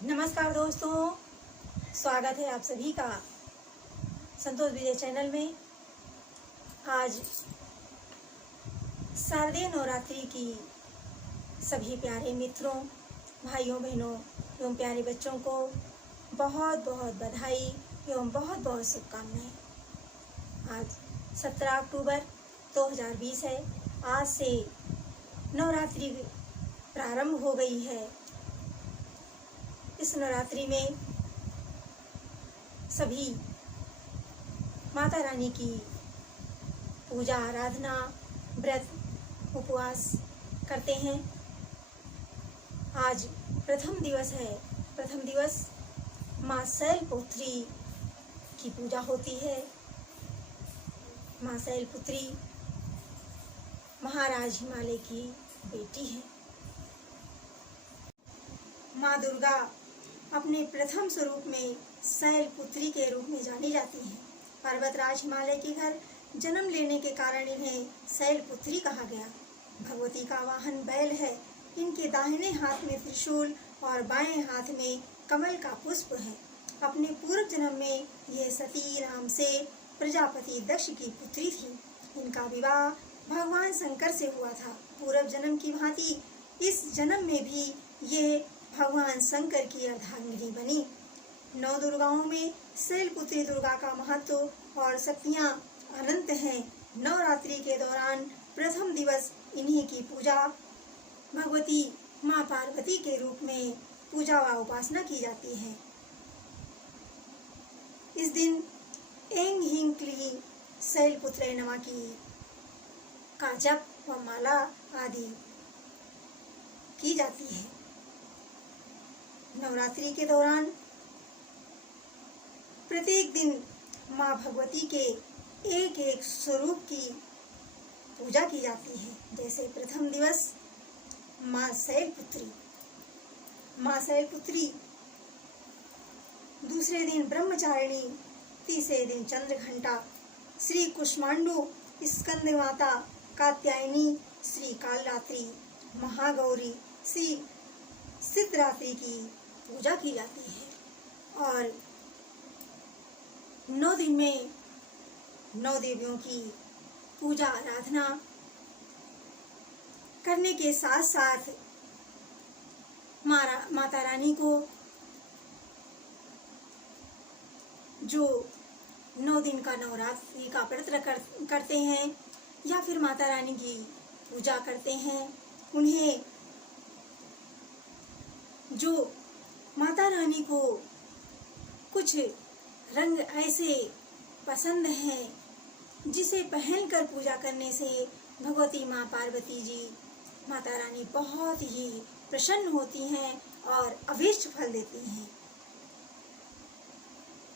नमस्कार दोस्तों, स्वागत है आप सभी का संतोष विजय चैनल में। आज शारदीय नवरात्रि की सभी प्यारे मित्रों, भाइयों बहनों एवं प्यारे बच्चों को बहुत बहुत बधाई एवं बहुत बहुत शुभकामनाएं। आज 17 अक्टूबर 2020 है। आज से नवरात्रि प्रारंभ हो गई है। इस नवरात्रि में सभी माता रानी की पूजा आराधना, व्रत, उपवास करते हैं। आज प्रथम दिवस है। प्रथम दिवस माँ शैलपुत्री की पूजा होती है। माँ शैलपुत्री महाराज हिमालय की बेटी है। माँ दुर्गा अपने प्रथम स्वरूप में शैलपुत्री के रूप में जानी जाती हैं। पर्वतराज हिमालय के घर जन्म लेने के कारण इन्हें शैलपुत्री कहा गया। भगवती का वाहन बैल है। इनके दाहिने हाथ में त्रिशूल और बाएं हाथ में कमल का पुष्प है। अपने पूर्व जन्म में यह सती नाम से प्रजापति दक्ष की पुत्री थी। इनका विवाह भगवान शंकर से हुआ था। पूर्व जन्म की भांति इस जन्म में भी ये भगवान शंकर की अर्धांगिनी बनी। नौ दुर्गाओं में शैलपुत्री दुर्गा का महत्व और शक्तियाँ अनंत हैं। नवरात्रि के दौरान प्रथम दिवस इन्हीं की पूजा भगवती माँ पार्वती के रूप में पूजा व उपासना की जाती है। इस दिन ऐं ह्रीं क्लीं शैलपुत्रै नमः का जप व माला आदि की जाती है। नवरात्रि के दौरान प्रत्येक दिन माँ भगवती के एक एक स्वरूप की पूजा की जाती है। जैसे प्रथम दिवस माँ शैलपुत्री, दूसरे दिन ब्रह्मचारिणी, तीसरे दिन चंद्रघंटा, श्री कुष्मांडू, स्कंद माता, कात्यायनी, श्री कालरात्रि, महागौरी, श्री सिद्धरात्रि की पूजा की जाती है। और 9 दिन में 9 देवियों की पूजा आराधना करने के साथ साथ माता रानी को जो 9 दिन का नवरात्रि का व्रत करते हैं या फिर माता रानी की पूजा करते हैं, उन्हें जो माता रानी को कुछ रंग ऐसे पसंद हैं जिसे पहनकर पूजा करने से भगवती माँ पार्वती जी माता रानी बहुत ही प्रसन्न होती हैं और अभीष्ट फल देती हैं।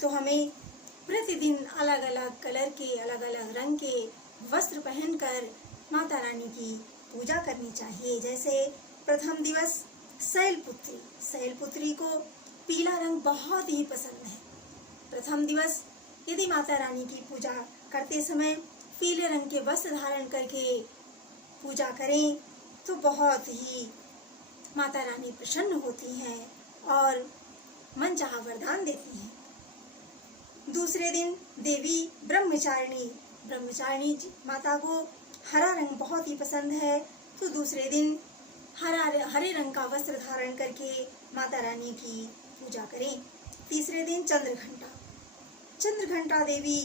तो हमें प्रतिदिन अलग अलग कलर के, अलग अलग रंग के वस्त्र पहनकर माता रानी की पूजा करनी चाहिए। जैसे प्रथम दिवस शैलपुत्री को पीला रंग बहुत ही पसंद है। प्रथम दिवस यदि माता रानी की पूजा करते समय पीले रंग के वस्त्र धारण करके पूजा करें तो बहुत ही माता रानी प्रसन्न होती हैं और मनचाहा वरदान देती हैं। दूसरे दिन देवी ब्रह्मचारिणी माता को हरा रंग बहुत ही पसंद है, तो दूसरे दिन हरे रंग का वस्त्र धारण करके माता रानी की पूजा करें। तीसरे दिन चंद्रघंटा देवी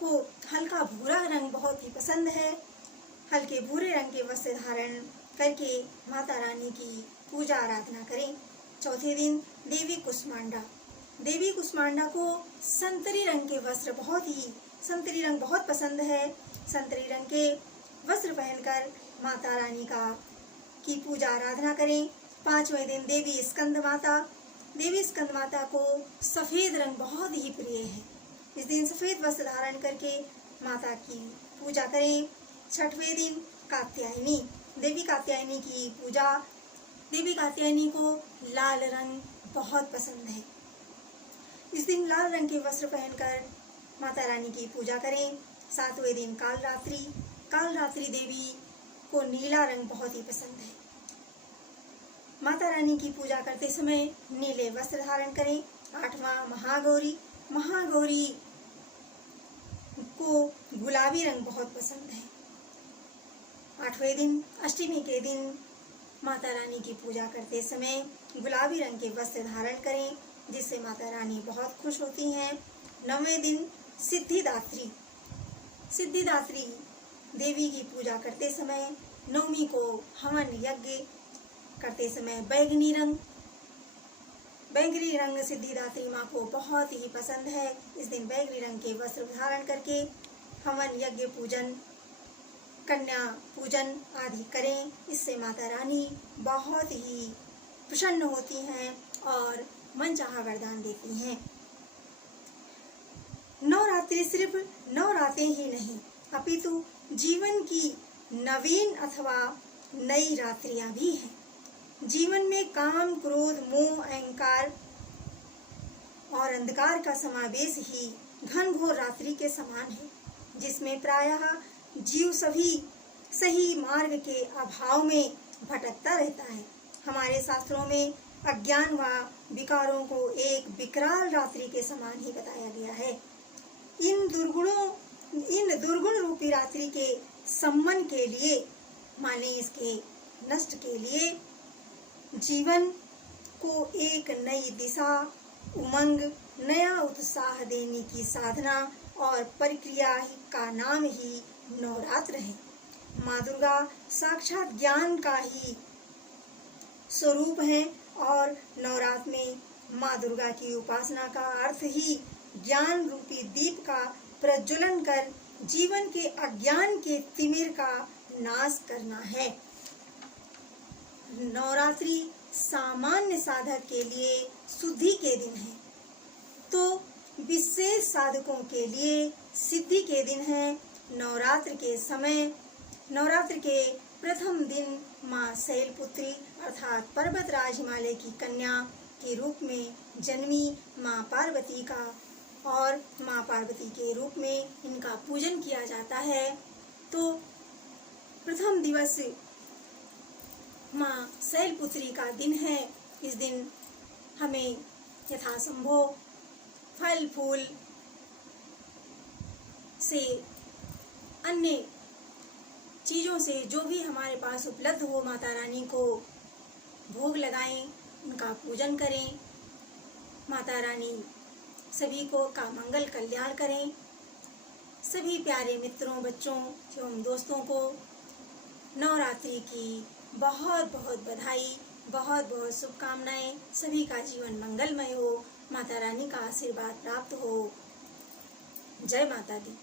को हल्का भूरा रंग बहुत ही पसंद है। हल्के भूरे रंग के वस्त्र धारण करके माता रानी की पूजा आराधना करें। चौथे दिन देवी कुष्मांडा को संतरी रंग के वस्त्र संतरी रंग बहुत पसंद है। संतरी रंग के वस्त्र पहनकर माता रानी की पूजा आराधना करें। पांचवें दिन देवी स्कंद माता को सफ़ेद रंग बहुत ही प्रिय है। इस दिन सफ़ेद वस्त्र धारण करके माता की पूजा करें। छठवें दिन देवी कात्यायनी की पूजा। देवी कात्यायनी को लाल रंग बहुत पसंद है। इस दिन लाल रंग के वस्त्र पहनकर माता रानी की पूजा करें। सातवें दिन कालरात्रि देवी को नीला रंग बहुत ही पसंद है। माता रानी की पूजा करते समय नीले वस्त्र धारण करें। 8वां महागौरी। महागौरी को गुलाबी रंग बहुत पसंद है। 8वें दिन अष्टमी के दिन माता रानी की पूजा करते समय गुलाबी रंग के वस्त्र धारण करें, जिससे माता रानी बहुत खुश होती हैं। 9वें दिन सिद्धिदात्री। सिद्धिदात्री देवी की पूजा करते समय नवमी को हवन यज्ञ करते समय बैंगनी रंग सिद्धिदात्री माँ को बहुत ही पसंद है। इस दिन बैंगनी रंग के वस्त्र धारण करके हवन यज्ञ पूजन कन्या पूजन आदि करें। इससे माता रानी बहुत ही प्रसन्न होती हैं और मनचाहा वरदान देती हैं। नवरात्रि सिर्फ नवरात्रें ही नहीं, अपितु जीवन की नवीन अथवा नई रात्रियां भी हैं। जीवन में काम, क्रोध, मोह, अहंकार और अंधकार का समावेश ही घनघोर रात्रि के समान है, जिसमें प्रायः जीव सही मार्ग के अभाव में भटकता रहता है। हमारे शास्त्रों में अज्ञान व विकारों को एक विकराल रात्रि के समान ही बताया गया है। इन दुर्गुण रूपी रात्रि के सम्मन के लिए, माने इसके नष्ट के लिए, जीवन को एक नई दिशा, उमंग, नया उत्साह देने की साधना और प्रक्रिया का नाम ही नवरात्र है। माँ दुर्गा साक्षात ज्ञान का ही स्वरूप है और नवरात्र में माँ दुर्गा की उपासना का अर्थ ही ज्ञान रूपी दीप का प्रज्वलन कर जीवन के अज्ञान के तिमिर का नाश करना है। नवरात्रि सामान्य साधक के लिए शुद्धि के दिन है, तो विशेष साधकों के लिए सिद्धि के दिन है। नवरात्र के प्रथम दिन माँ शैलपुत्री अर्थात पर्वतराज हिमालय की कन्या के रूप में जन्मी माँ पार्वती का और माँ पार्वती के रूप में इनका पूजन किया जाता है। तो प्रथम दिवस माँ शैलपुत्री का दिन है। इस दिन हमें यथासंभव फल फूल से, अन्य चीज़ों से जो भी हमारे पास उपलब्ध हो, माता रानी को भोग लगाएं, उनका पूजन करें। माता रानी सभी को का मंगल कल्याण करें। सभी प्यारे मित्रों, बच्चों एवं दोस्तों को नवरात्रि की बहुत बहुत बधाई, बहुत बहुत शुभकामनाएं। सभी का जीवन मंगलमय हो, माता रानी का आशीर्वाद प्राप्त हो। जय माता दी।